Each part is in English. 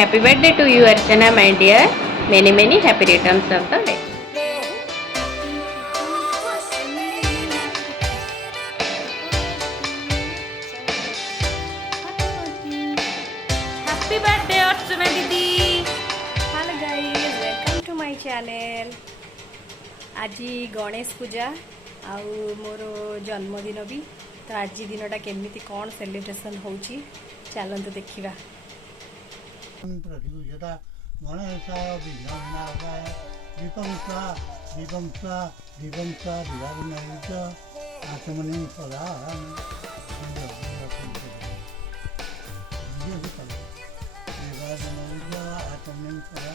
Happy birthday to you, Archana, my dear. Many happy returns of the day. Happy birthday, Archana Didi. Hello guys, welcome to my channel. आज गणेश पूजा आउ मोर जन्मदिन भी तो आज दिनटा केमिति कौन सेलिब्रेशन होची चलंतु देखिबा। प्रतिपूज्यता गणेशाय विघ्नविनाशाय विपंसा विराजनाय आचमनीं सदा आचमनीं सदा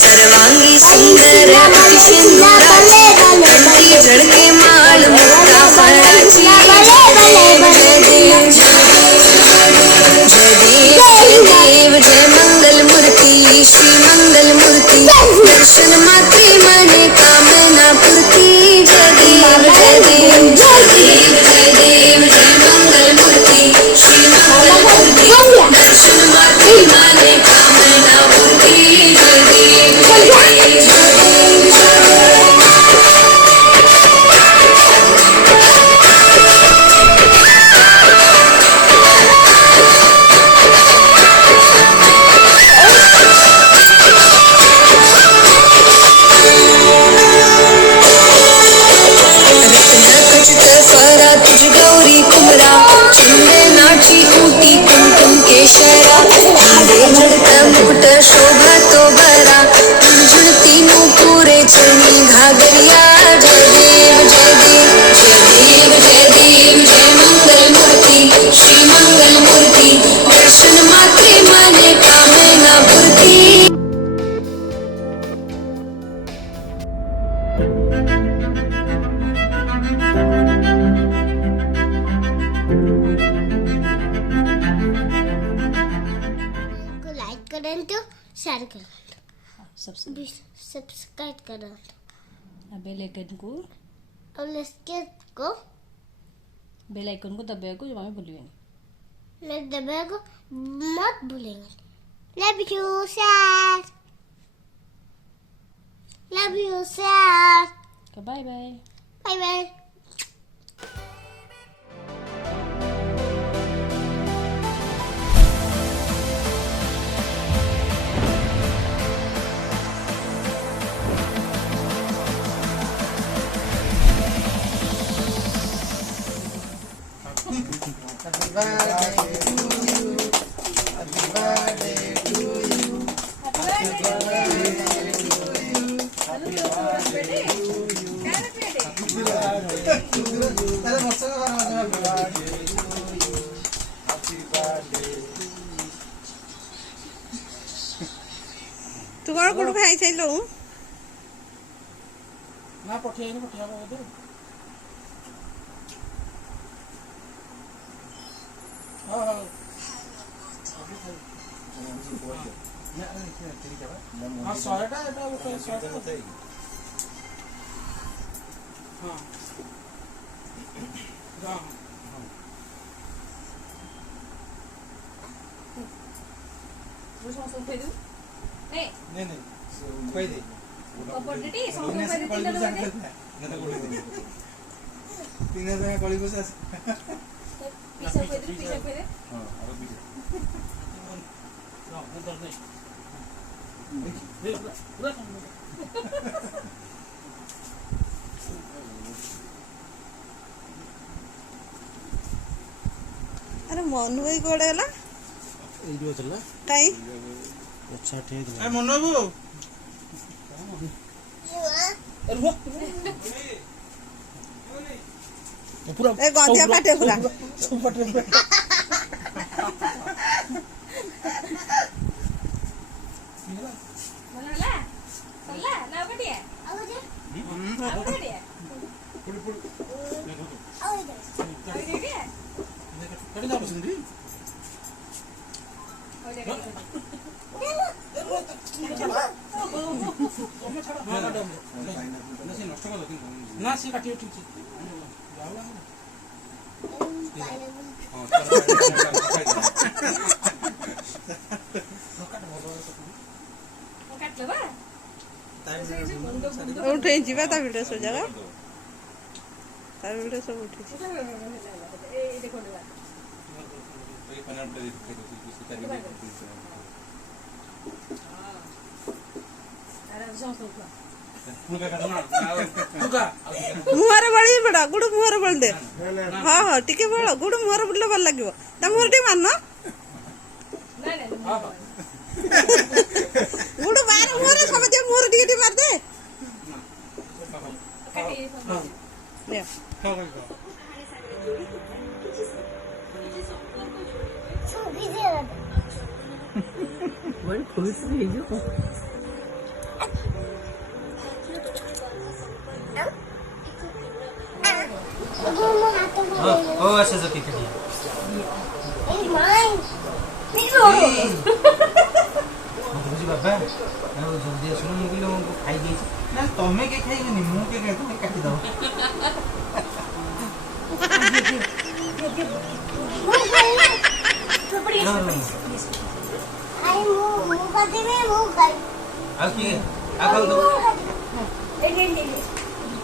सर्वांगी सुंदर सिंदूराची कंठी जड़के माळ मुक्ता फळाची जय देव जय मंगल मूर्ति श्री मंगल मूर्ति दर्शन मात्रे मने कामना पूर्ति जय देव जय देव जय देव जय देव जय मंगल मूर्ति श्री मंगल मूर्ति दर्शन मात्रे मने कामना पूर्ति जय देव जय तुझ गौरी कुमरा चुंदे नाची ऊटी कुमकुम केशरा हारे जड़ता मुकुट शोभा तो बरा झुनती नु पूरे चरणी घागरिया जय देव जय देव जय देव जय देव जय मंगल मूर्ति श्री मंगल मूर्ति दर्शन मात्रे मने कामना पूर्ति। शेयर करें सब्सक्राइब करें बेल आइकन को और इसके को बेल आइकन को दबाए को जमा में भूलिएगा मैं दबाए को मत भूलेंगे। Love you sir, love you sir, bye bye bye bye. Happy birthday to you. Happy birthday to you. Happy birthday to you. Happy birthday to you. Happy birthday to you. Happy birthday to you. Happy birthday to you. तू कौन कुछ खाई चाहिए लो? ना पठिया बोलते। हाँ सौटा अरे मनु भाई कोड़े हला एइडो चला काई अच्छा ठीक है ए मनु बाबू अरे वो पूरा ए गंधिया काटे पूरा सब पटे ହେଲା ସରିଲା ନା ଆଉ ଗୋଟିଏ ଆଉ ଗୋଟେ ଆଉ ଗୋଟିଏ ଆଉ ଗୋଟେ ଆଉ ଗୋଟିଏ না সে কাটিয়ে ঠিক କାଟିଦେବା ଉଠେଇ ଯିବା ତା ଭିଡ଼ିଓ ସବୁ ଜାଗା ତା ଭିଡ଼ିଓ ସବୁ ଉଠେଇଛି এই দেখুন ମୁହଁରେ ବଳି ପଡ ଗୁଡୁ ମୁହଁରେ ବଳି ଦେ ହଁ ହଁ ଟିକେ ବଳ ଗୁଡୁ ମୁହଁରେ ବୁଲିଲେ ଭଲ ଲାଗିବ ତା ମୁହଁରେ ଟିକେ ମାନ ଗୁଡୁ ବାର ମୁହଁରେ ସମସ୍ତେ ମୁହଁରେ ଟିକେ ଟିକେ ମାରିଦେ ছবি দিয়ে ও আচ্ছা কি কি এই মাই বুঝি বাবা ଆଉ ଜଲ୍ଦି ଆସୁନ ମୁଁ କହିଲି ମୁଁ ଖାଇ ଦେଇଛି ନା ତମେ କେ ଖାଇବନି ମୁଁ କେ ଖାଇ ତମେ କାଟିଦବ ଆଇ ମୁଁ କାଟିବି ମୁଁ ଖାଇ ଆଉ କିଏ ଆଉ ଖାଉ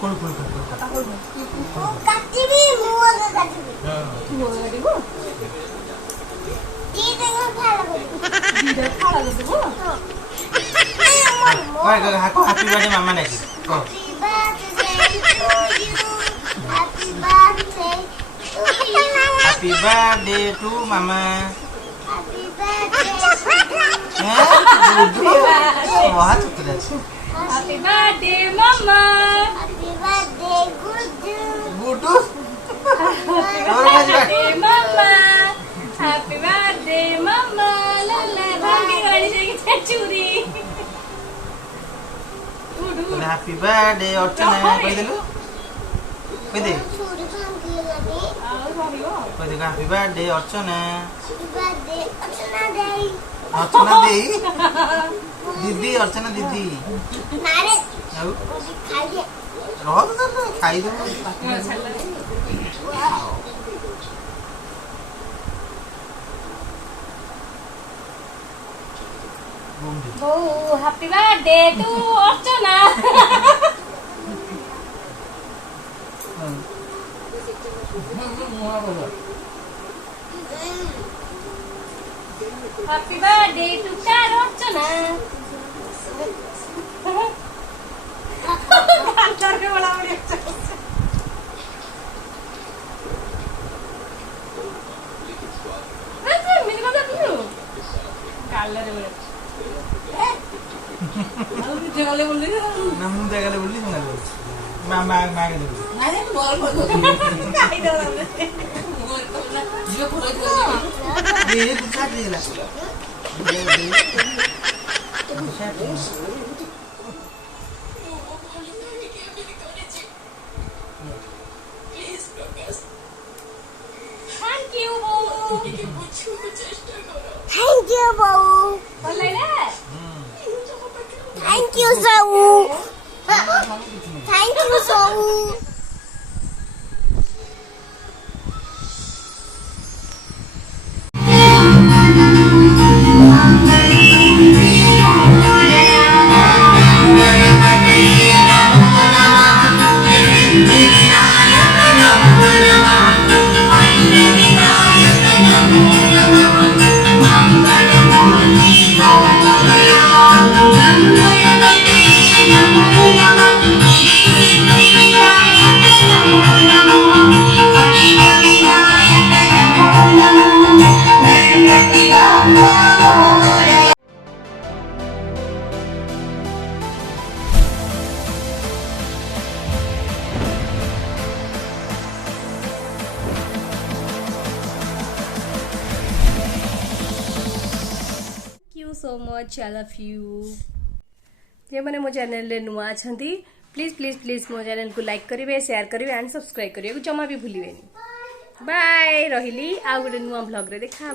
କୋଣ ମୁଁ କାଟିବି ମୁଁ ଆଗ କାଟିବି ଦିଟା ଫାଳ କରିବି ହାପି ବାର୍ଥଡେ ମାମା ନାକି Happy birthday to you. Happy birthday to Mama Happy birthday. ବହୁତ ଚତୁର ଅଛି Happy birthday, Mama. Happy birthday, Gudu. Gudu Happy birthday, Mama. Happy birthday, Mama. La la. भांगी गाड़ी से चूरी. ହାପି ବାର୍ଥଡେ ଅର୍ଚ୍ଚନା କହିଦେଲୁ କହିଦେ Churi bhangi lagi. ଆଉ ଭାବିବ. କହିଦେ ହାପି ବାର୍ଥଡେ ଅର୍ଚ୍ଚନା Happy birthday, Archana Day. ଅର୍ଚ୍ଚନା ଦେଇ ଦିଦି ଅର୍ଚ୍ଚନା ଦିଦି Nare. ଆଉ Khaye. ରହ ଖାଇଦେବୁ Oh, happy birthday to Archana. Happy birthday to Karo Archana. Cantar ke bola bodi अच्छा Betul, mini kau tak tahu. Color boleh. Aku jangan boleh. ନା ମୁଁ ଜାଗାରେ ବୁଲି ମା ମା ମା ଦେବୁ Ada bol bol. Kau dah lah. Dia boleh tu. ଏ ବୁଝା ଦେଇଲା Thank you, Bolu. Thank you, Bau. Boleh dah. Thank you, Sau. Thank you, Sau. You so much, I love you. जे मैंने मो चैनल रे नुआ छंती प्लीज प्लीज प्लीज मो channel को like करेंगे, शेयर करेंगे एंड सब्सक्राइब करेंगे जमा भी भूलिए। बाय रही आ गोटे नुआ ब्लॉग रे देखा।